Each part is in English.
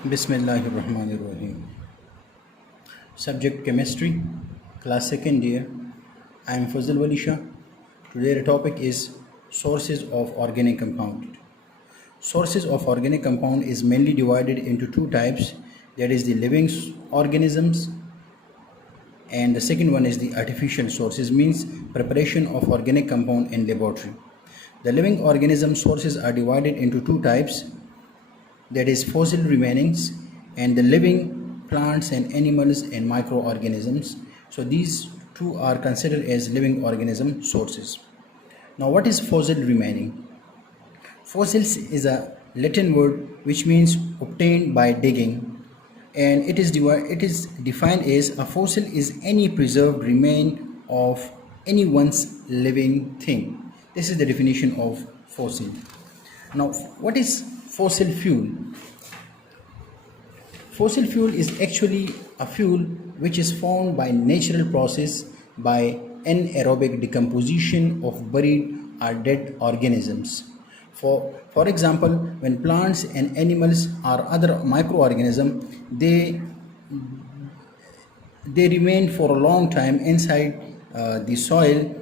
Bismillahirrahmanirrahim. Subject Chemistry, Class 2nd year. I am Fazal Wali Shah. Today the topic is Sources of Organic Compound. Sources of organic compound is mainly divided into two types. That is the living organisms, and the second one is the artificial sources, means preparation of organic compound in laboratory. The living organism sources are divided into two types, that is fossil remainings and the living plants and animals and microorganisms. So these two are considered as living organism sources. Now what is fossil remaining? Fossils is a Latin word which means obtained by digging, and it is defined as a fossil is any preserved remain of any once living thing. This is the definition of fossil. Now what is fossil fuel? Fossil fuel is actually a fuel which is formed by natural process by anaerobic decomposition of buried or dead organisms. For example, when plants and animals or other microorganisms, they remain for a long time inside the soil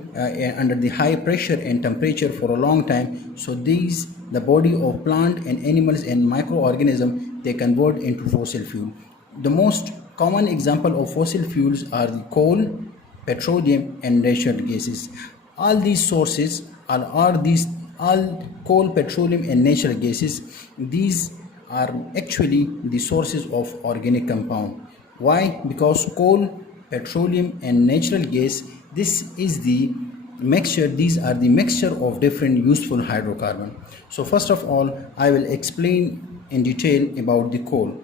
under the high pressure and temperature for a long time. So the body of plant and animals and microorganisms, they convert into fossil fuel. The most common example of fossil fuels are the coal, petroleum and natural gases. All these sources all coal, petroleum and natural gases, these are actually the sources of organic compound. Why? Because coal, petroleum and natural gas, these are the mixture of different useful hydrocarbon. So first of all, I will explain in detail about the coal.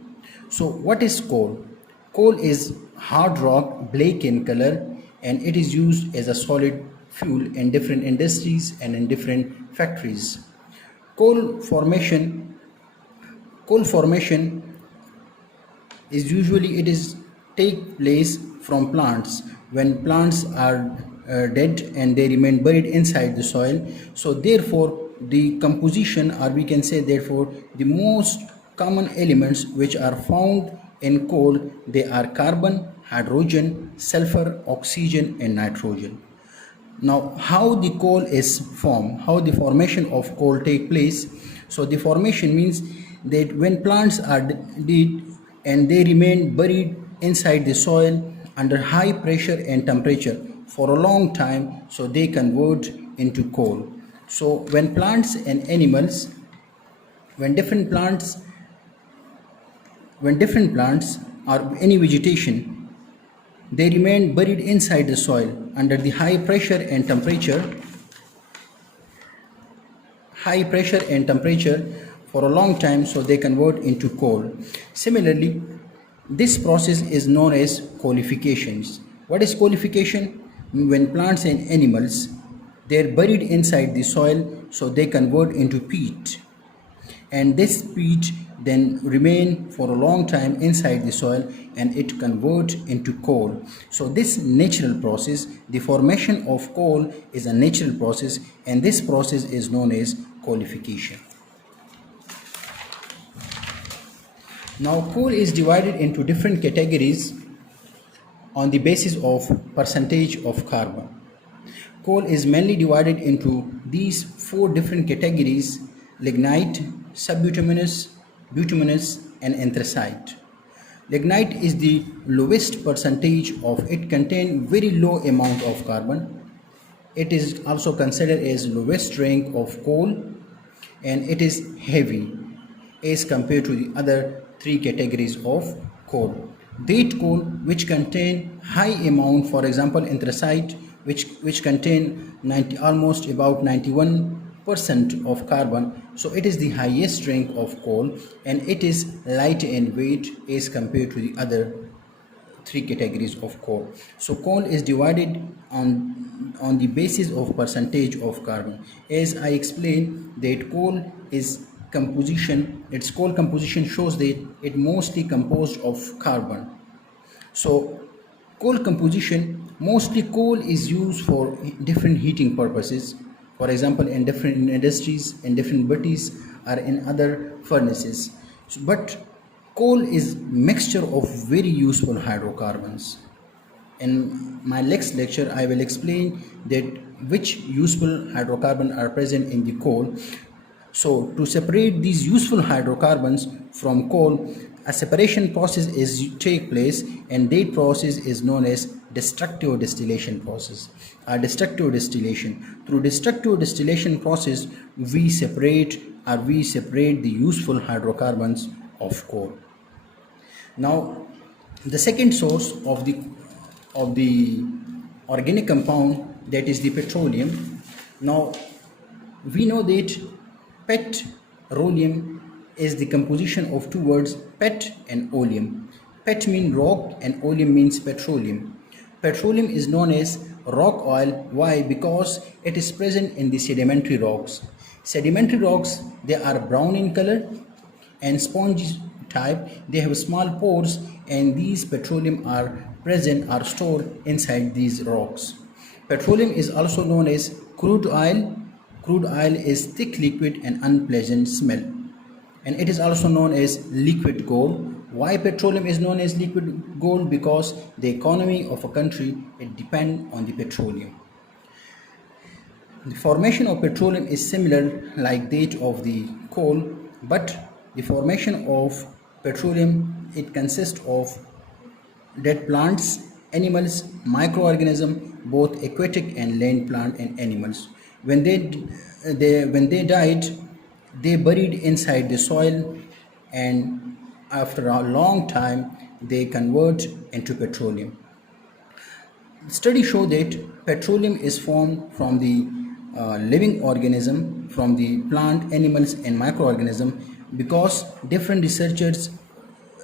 So what is coal? Coal is hard rock, black in color, and it is used as a solid fuel in different industries and in different factories. Coal formation is usually take place from plants when plants are dead and they remain buried inside the soil. So therefore the composition, or we can say therefore the most common elements which are found in coal, they are carbon, hydrogen, sulfur, oxygen and nitrogen. Now how the coal is formed, how the formation of coal take place? So the formation means that when plants are dead and they remain buried inside the soil under high pressure and temperature for a long time, so they convert into coal. So when plants and animals, when different plants or any vegetation, they remain buried inside the soil under the high pressure and temperature for a long time, so they convert into coal. Similarly, this process is known as coalifications. What is coalification? When plants and animals, they're buried inside the soil, so they convert into peat, and this peat then remain for a long time inside the soil and it converts into coal. So this natural process, the formation of coal, is a natural process, and this process is known as coalification. Now coal is divided into different categories on the basis of percentage of carbon. Coal is mainly divided into these four different categories: lignite, subbituminous, bituminous and anthracite. Lignite is the lowest percentage of it, contain very low amount of carbon. It is also considered as lowest rank of coal, and it is heavy as compared to the other three categories of coal. Date coal, which contain high amount, for example anthracite, which contain almost about 91% of carbon, so it is the highest rank of coal, and it is light in weight as compared to the other three categories of coal. So coal is divided on the basis of percentage of carbon. As I explained, that coal is composition, its coal composition shows that it mostly composed of carbon. So coal composition, mostly coal is used for different heating purposes. For example, in different industries, in different butties or in other furnaces. But Coal is mixture of very useful hydrocarbons. In my next lecture, I will explain that which useful hydrocarbons are present in the coal. So to separate these useful hydrocarbons from coal, a separation process is take place, and that process is known as destructive distillation process. A destructive distillation. Through destructive distillation process, we separate the useful hydrocarbons of coal. Now, the second source of the organic compound, that is the petroleum. Now, we know that petroleum is the composition of two words, pet and oleum. Pet means rock and oleum means petroleum. Petroleum is known as rock oil. Why? Because it is present in the sedimentary rocks. Sedimentary rocks, they are brown in color and spongy type. They have small pores, and these petroleum are stored inside these rocks. Petroleum is also known as crude oil. Crude oil is thick liquid and unpleasant smell. And it is also known as liquid gold. Why petroleum is known as liquid gold? Because the economy of a country, it depends on the petroleum. The formation of petroleum is similar like that of the coal, but the formation of petroleum, it consists of dead plants, animals, microorganisms, both aquatic and land plant and animals. When they died, they buried inside the soil, and after a long time they convert into petroleum. Studies show that petroleum is formed from the living organism, from the plant, animals and microorganisms, because different researchers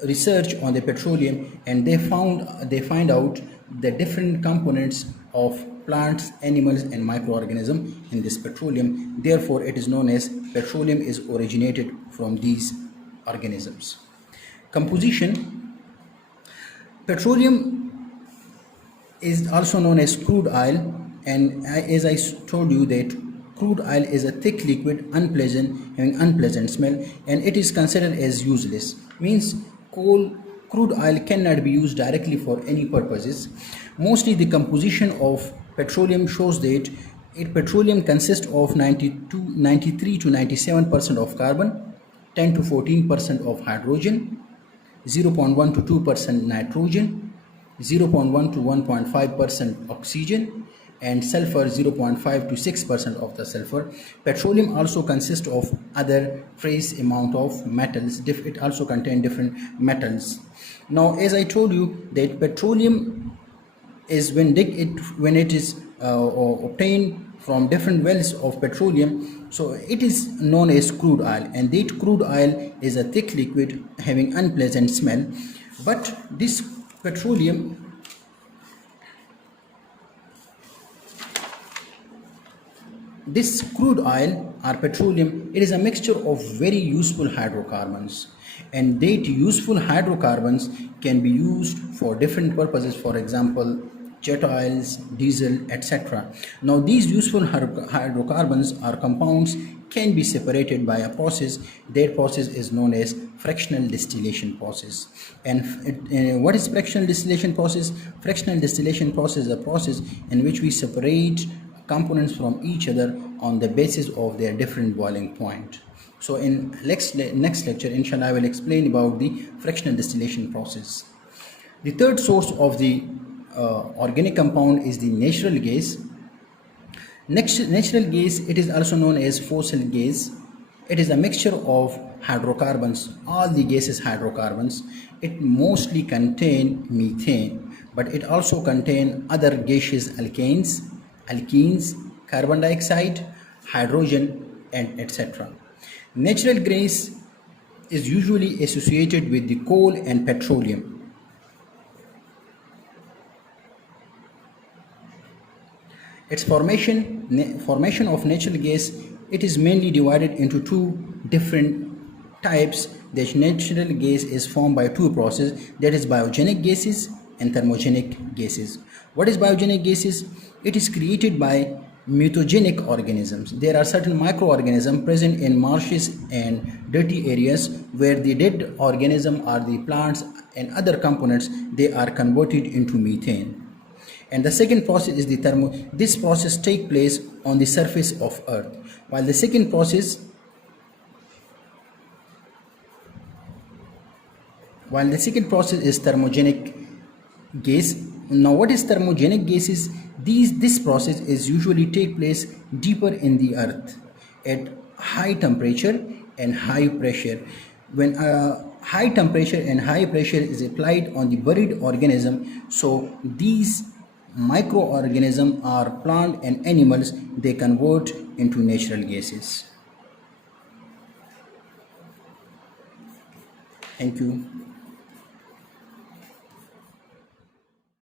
research on the petroleum, and they find out the different components of plants, animals and microorganisms in this petroleum. Therefore, it is known as petroleum is originated from these organisms. Composition. Petroleum is also known as crude oil, and as I told you that crude oil is a thick liquid, having unpleasant smell, and it is considered as useless. Means crude oil cannot be used directly for any purposes. Mostly the composition of petroleum shows that petroleum consists of 93 to 97% of carbon, 10 to 14% of hydrogen, 0.1 to 2% nitrogen, 0.1 to 1.5% oxygen, and sulfur 0.5 to 6% of the sulfur. Petroleum also consists of other trace amount of metals. It also contains different metals. Now, as I told you that petroleum is when it is obtained from different wells of petroleum, so it is known as crude oil, and that crude oil is a thick liquid having unpleasant smell. But this petroleum, this crude oil or petroleum, it is a mixture of very useful hydrocarbons, and that useful hydrocarbons can be used for different purposes. For example, jet oils, diesel, etc. Now, these useful hydrocarbons or compounds can be separated by a process. That process is known as fractional distillation process. And what is fractional distillation process? Fractional distillation process is a process in which we separate components from each other on the basis of their different boiling point. So in next lecture, inshallah, I will explain about the fractional distillation process. The third source of the organic compound is the natural gas. Natural gas, it is also known as fossil gas. It is a mixture of hydrocarbons. All the gases hydrocarbons. It mostly contain methane, but it also contain other gaseous alkanes, carbon dioxide, hydrogen, and etc. Natural gas is usually associated with the coal and petroleum. Its formation of natural gas, it is mainly divided into two different types. The natural gas is formed by two processes, that is biogenic gases and thermogenic gases. What is biogenic gases? It is created by mutagenic organisms. There are certain microorganisms present in marshes and dirty areas where the dead organism or the plants and other components, they are converted into methane. And the second process is the this process take place on the surface of earth, while the second process is thermogenic gas. Now what is thermogenic gases? This process is usually take place deeper in the earth at high temperature and high pressure. When high temperature and high pressure is applied on the buried organism, so these microorganisms or plant and animals, they convert into natural gases. Thank you.